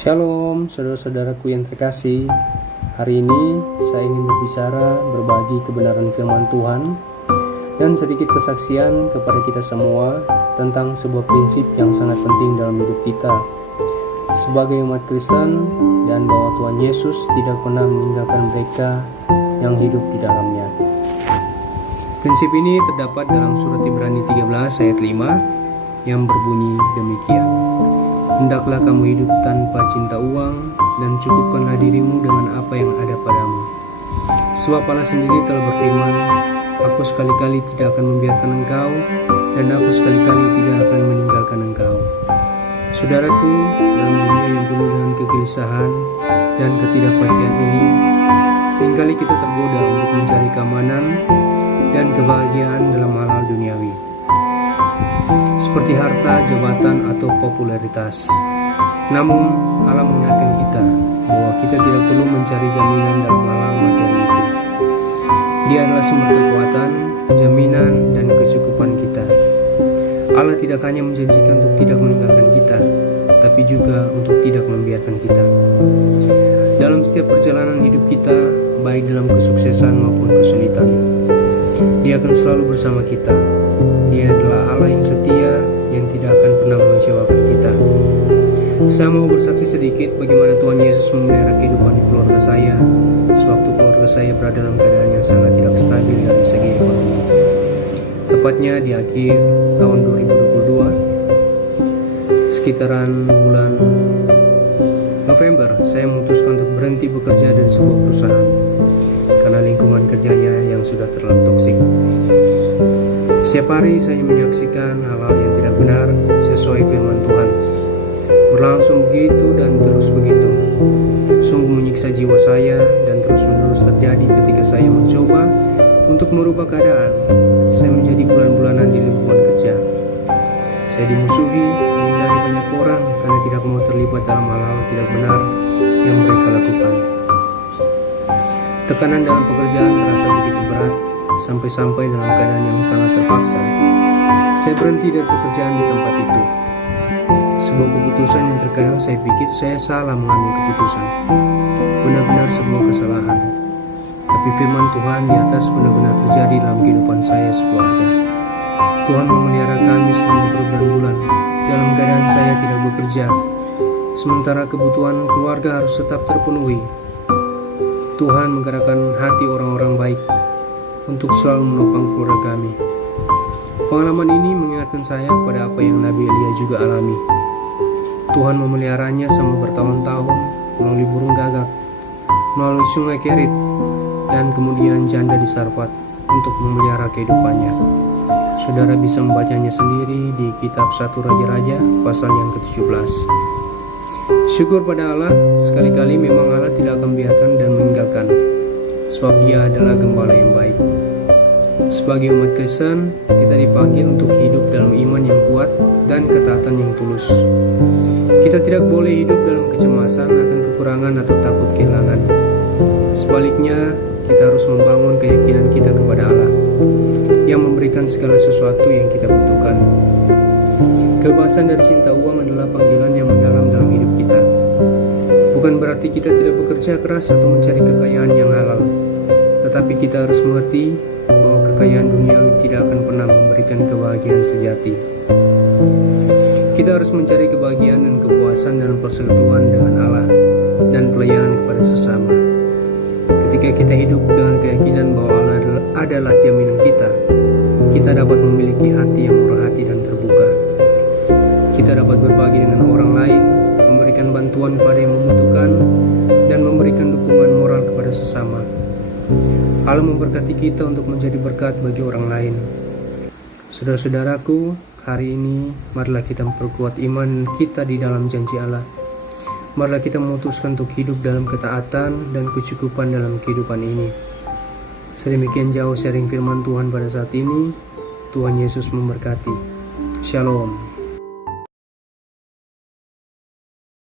Shalom, saudara-saudaraku yang terkasih. Hari ini saya ingin berbicara, berbagi kebenaran firman Tuhan dan sedikit kesaksian kepada kita semua tentang sebuah prinsip yang sangat penting dalam hidup kita sebagai umat Kristen, dan bahwa Tuhan Yesus tidak pernah meninggalkan mereka yang hidup di dalamnya. Prinsip ini terdapat dalam surat Ibrani 13 ayat 5 yang berbunyi demikian: hendaklah kamu hidup tanpa cinta uang, dan cukupkanlah dirimu dengan apa yang ada padamu. Sebab Allah sendiri telah berfirman, aku sekali-kali tidak akan membiarkan engkau, dan aku sekali-kali tidak akan meninggalkan engkau. Saudaraku, dalam dunia yang penuh dengan kegelisahan dan ketidakpastian ini, seringkali kita tergoda untuk mencari keamanan dan kebahagiaan dalam hal-hal duniawi, seperti harta, jabatan, atau popularitas. Namun, Allah mengingatkan kita bahwa kita tidak perlu mencari jaminan dalam hal-hal materi itu. Dia adalah sumber kekuatan, jaminan, dan kecukupan kita. Allah tidak hanya menjanjikan untuk tidak meninggalkan kita, tapi juga untuk tidak membiarkan kita. Dalam setiap perjalanan hidup kita, baik dalam kesuksesan maupun kesulitan, Dia akan selalu bersama kita. Dia adalah Allah yang setia, yang tidak akan pernah mengecewakan kita. Saya mau bersaksi sedikit bagaimana Tuhan Yesus memelihara kehidupan di keluarga saya sewaktu keluarga saya berada dalam keadaan yang sangat tidak stabil dari segi ekonomi. Tepatnya di akhir tahun 2022, sekitaran bulan November, saya memutuskan untuk berhenti bekerja dari sebuah perusahaan karena lingkungan kerjanya yang sudah terlalu toksik. Setiap hari saya menyaksikan hal-hal yang tidak benar sesuai firman Tuhan. Berlangsung begitu dan terus begitu. Sungguh menyiksa jiwa saya, dan terus-menerus terjadi ketika saya mencoba untuk merubah keadaan. Saya menjadi bulan-bulanan di lingkungan kerja. Saya dimusuhi, dihindari banyak orang karena tidak mau terlibat dalam hal-hal tidak benar yang mereka lakukan. Tekanan dalam pekerjaan terasa begitu berat, sampai-sampai dalam keadaan yang sangat terpaksa, saya berhenti dari pekerjaan di tempat itu. Sebuah keputusan yang terkadang saya pikir saya salah mengambil keputusan. Benar-benar sebuah kesalahan. Tapi firman Tuhan di atas benar-benar terjadi dalam kehidupan saya sekeluarga. Tuhan memelihara kami selama berbulan-bulan dalam keadaan saya tidak bekerja, sementara kebutuhan keluarga harus tetap terpenuhi. Tuhan menggerakkan hati orang-orang baik untuk selalu menopang keluarga kami. Pengalaman ini mengingatkan saya pada apa yang Nabi Elia juga alami. Tuhan memeliharanya selama bertahun-tahun melalui burung gagak, melalui sungai Kerit, dan kemudian janda di Sarfat untuk memelihara kehidupannya. Saudara bisa membacanya sendiri di kitab 1 Raja-Raja pasal yang ke-17. Syukur pada Allah, sekali-kali memang Allah tidak akan membiarkan dan meninggalkan, sebab Dia adalah gembala yang baik. Sebagai umat Kristen, kita dipanggil untuk hidup dalam iman yang kuat dan ketaatan yang tulus. Kita tidak boleh hidup dalam kecemasan akan kekurangan atau takut kehilangan. Sebaliknya, kita harus membangun keyakinan kita kepada Allah yang memberikan segala sesuatu yang kita butuhkan. Kebebasan dari cinta uang adalah panggilan yang mendalam dalam hidup kita. Bukan berarti kita tidak bekerja keras atau mencari kekayaan yang halal, tetapi kita harus mengerti bahwa kekayaan duniawi tidak akan pernah memberikan kebahagiaan sejati. Kita harus mencari kebahagiaan dan kepuasan dalam persekutuan dengan Allah dan pelayanan kepada sesama. Ketika kita hidup dengan keyakinan bahwa Allah adalah jaminan kita dapat memiliki hati yang murah hati dan terbuka. Kita dapat berbagi dengan orang lain, memberikan bantuan kepada yang membutuhkan, dan memberikan dukungan moral kepada sesama. Allah memberkati kita untuk menjadi berkat bagi orang lain. Saudara-saudaraku, hari ini marilah kita memperkuat iman kita di dalam janji Allah. Marilah kita memutuskan untuk hidup dalam ketaatan dan kecukupan dalam kehidupan ini. Sedemikian jauh sharing firman Tuhan pada saat ini. Tuhan Yesus memberkati. Shalom.